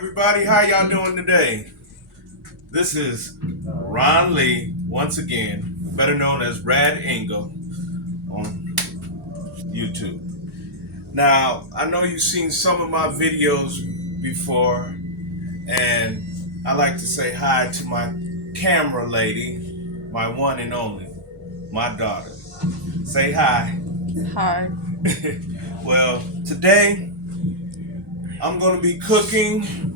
everybody, how y'all doing today? This is Ron Lee, once again, better known as Rad Engel on YouTube. Now, I know you've seen some of my videos before, and I like to say hi to my camera lady, my one and only, my daughter. Say hi. Hi. Well, today I'm going to be cooking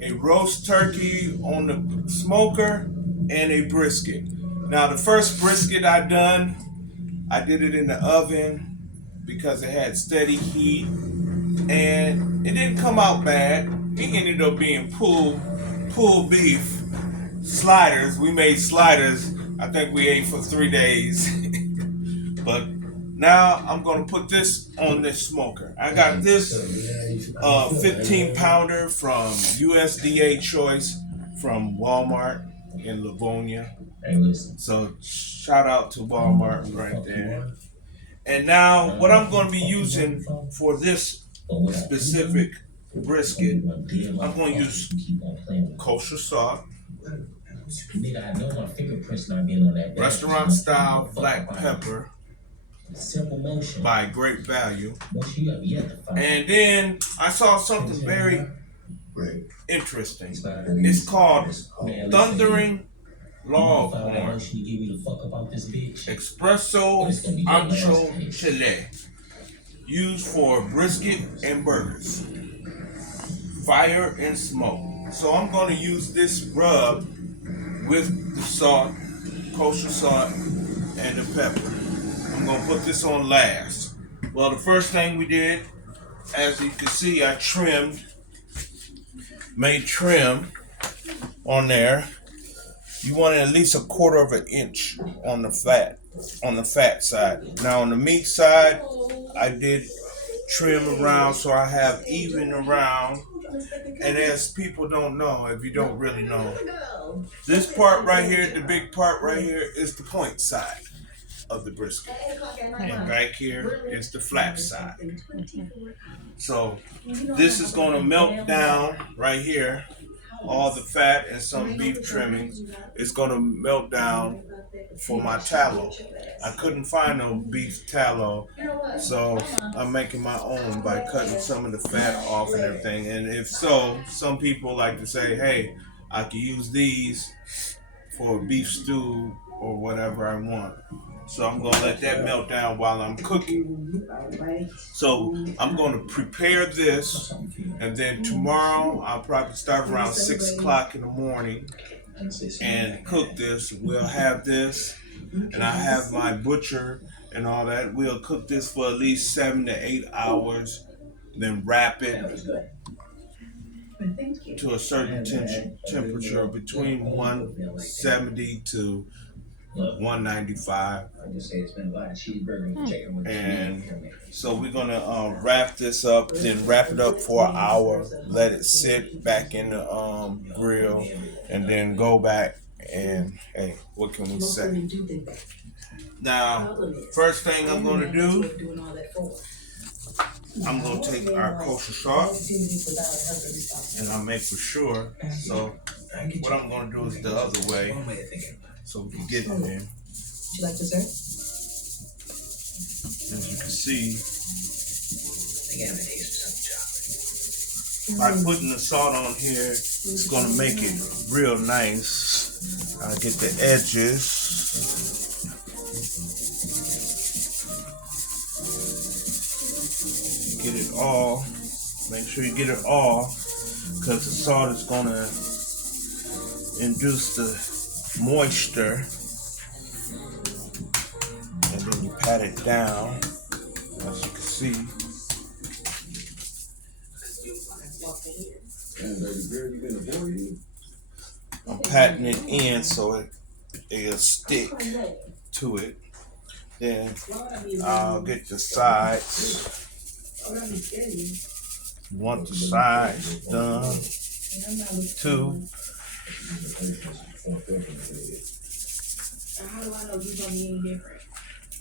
a roast turkey on the smoker and a brisket. Now, the first brisket I did it in the oven because it had steady heat and it didn't come out bad. It ended up being pulled beef sliders. We made sliders. I think we ate for 3 days. But now I'm gonna put this on this smoker. I got this 15 pounder from USDA Choice from Walmart in Livonia. So shout out to Walmart right there. And now what I'm going to be using for this specific brisket, I'm going to use kosher salt, restaurant style black pepper by Great Value. And then I saw something very interesting. It's called Thundering Longhorn Espresso Ancho Chile, used for brisket and burgers, fire and smoke. So I'm going to use this rub with the salt, kosher salt, and the pepper. I'm going to put this on last. Well, the first thing we did, as you can see, I made trim on there. You want at least 1/4 of an inch on the fat side. Now on the meat side, I did trim around so I have even around. And as people don't know, if you don't really know, this part right here, the big part right here, is the point side of the brisket. And back here is the flat side. So this is going to melt down right here. All the fat and some beef trimmings is going to melt down for my tallow. I couldn't find no beef tallow, so I'm making my own by cutting some of the fat off and everything. And if so, some people like to say, hey, I can use these for beef stew or whatever I want. So I'm going to let that melt down while I'm cooking. So I'm going to prepare this, and then tomorrow I'll probably start around 6 o'clock in the morning and cook this. We'll have this, and I have my butcher and all that. We'll cook this for at least 7 to 8 hours, then wrap it to a certain temperature between 170 to 195. And so we're gonna wrap this up, then wrap it up for an hour, let it sit back in the grill, and then go back and hey, what can we say? Now, first thing I'm gonna do, I'm gonna take our kosher salt and I'll make for sure. So what I'm gonna do is the other way, so we can get it in. Would you like dessert? As you can see, by putting the salt on here, it's gonna make it real nice. I'll get the edges. Get it all. Make sure you get it all, because the salt is gonna induce the moisture, and then you pat it down, as you can see. I'm patting it in so it'll stick to it. Then I'll get the sides. You want the sides done too. How do I know you're gonna be any different?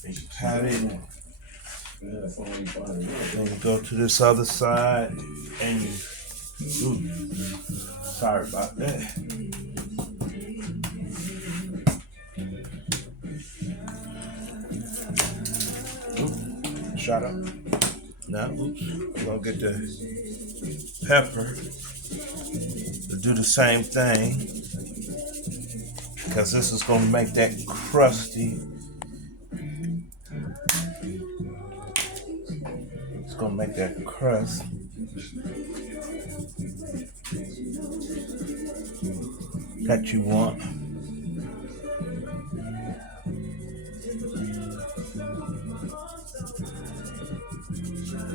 You pat it. Then you go to this other side and you Ooh, sorry about that. Ooh, shut up. Now, oops. I'm gonna get the pepper to do the same thing because this is gonna make that crusty. It's gonna make that crust. That you want.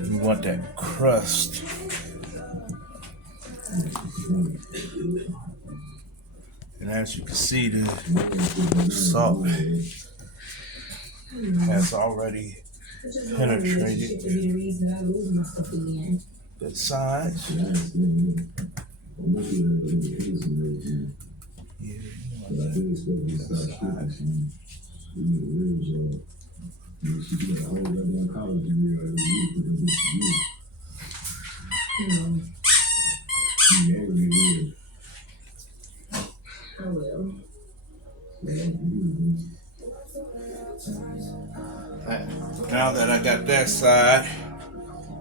You want that crust. And as you can see, the salt has already penetrated the sides. Yeah, I will. now that I got that side,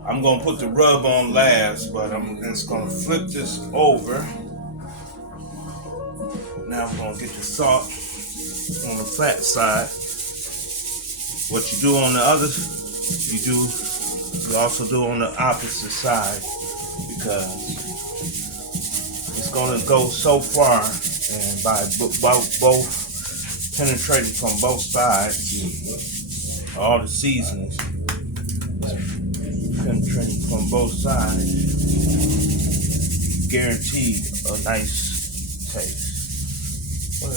I'm gonna put the rub on last, but I'm just gonna flip this over. Now I'm gonna get the salt on the flat side. What you do on the other, you also do on the opposite side because it's gonna go so far, and by both penetrating from both sides, all the seasonings penetrating from both sides, guaranteed a nice taste. Well,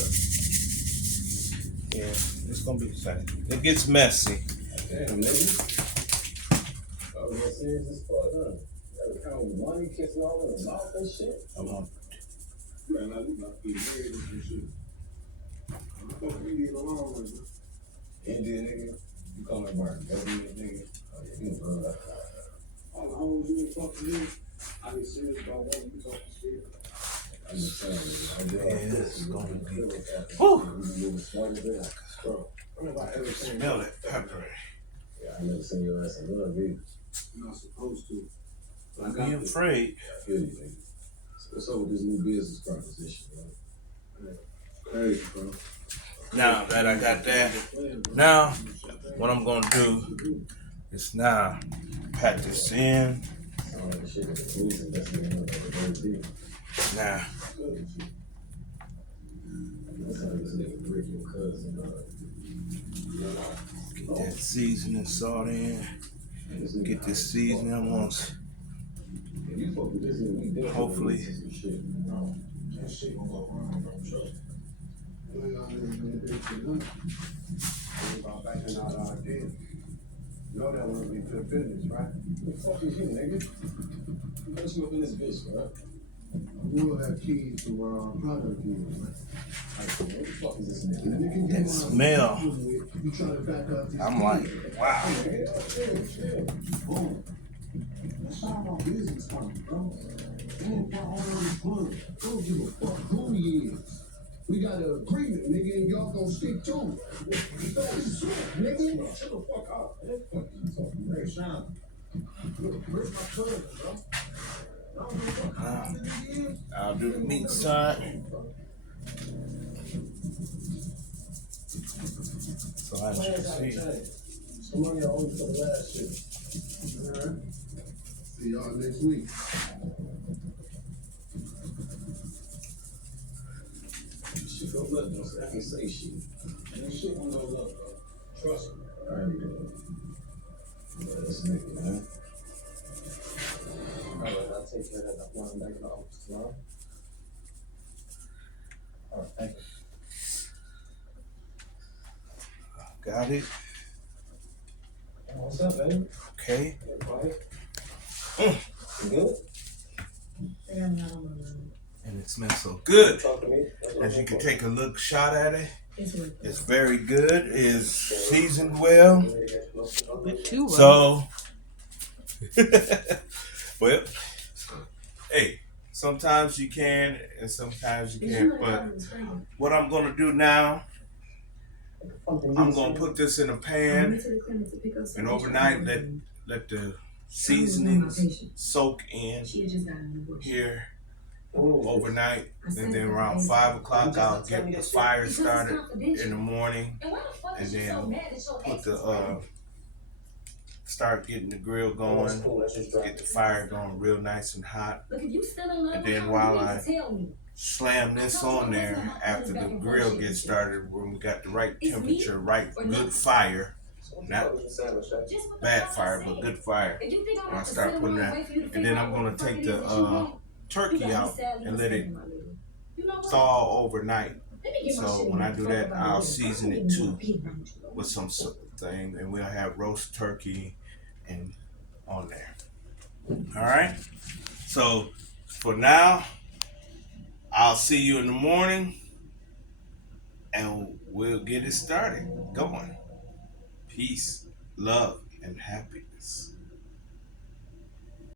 yeah, it's gonna be the same. It gets messy. Damn, nigga. I was gonna serious as fuck, huh? Every kind of money kissing all in the mouth and shit. I'm on. Man, I do not be married and shit. I'm supposed to leave it alone with you. Indian nigga, you call me Martin, government nigga. Oh yeah, you know that. All the hoes you ain't fucking with, I be serious about what you talking shit. I'm just saying, Yeah, it's gonna be. Woo! Bro, I never everything. Smell that pepper. Yeah, I never seen your ass in love either. You're not supposed to. Don't be afraid. I feel you, nigga. So what's up with this new business proposition, man? Crazy, bro. Now that I got that, now what I'm gonna do is now pack this in. Now get that seasoning salt in. Get this seasoning. I'm gonna hopefully. Know that would be good business, right? Who the fuck is you, nigga? You got you up in this bitch, right? We'll have keys to product deals, man. What the fuck is this nigga? That smell. I'm like, wow. Boom. That's all my business talking, bro. Ain't all this fun. Don't give a fuck who he is. We got an agreement, nigga, and y'all gonna stick to it. Nigga, shut the fuck up. Fuck you talking, man. Sean. Look, where's my cousin, bro? I'll do the meat side. So as you can see. Some money I owe you for the last shit. Alright. See y'all next week. Shit go left, don't say I can say shit. And shit won't go left, bro. Trust me. I already do. Yeah, that's nigga, man. Alright, I'll take care of that. I'm going back in the office tomorrow. Alright, thank you. Got it. What's up, baby? Okay. You good? And it smells so good. Talk to me. As you can take a look shot at it. It's worth it. It's very good. It's seasoned well. But too well. So, well, hey, Sometimes you can and sometimes you can't. But what I'm gonna do now, I'm gonna put this in a pan and overnight let the seasonings soak in here overnight, and then around 5 o'clock I'll get the fire started in the morning, and then put the start getting the grill going, get the fire going real nice and hot, and then while I slam this on there after the grill gets started, when we got the right temperature, right good fire, not bad fire but good fire. When I start putting that, and then I'm gonna take the turkey out and let it thaw overnight. So when I do that, I'll season it too with some thing, and we'll have roast turkey and on there. All right. So for now, I'll see you in the morning, and we'll get it started going. Peace, love, and happiness.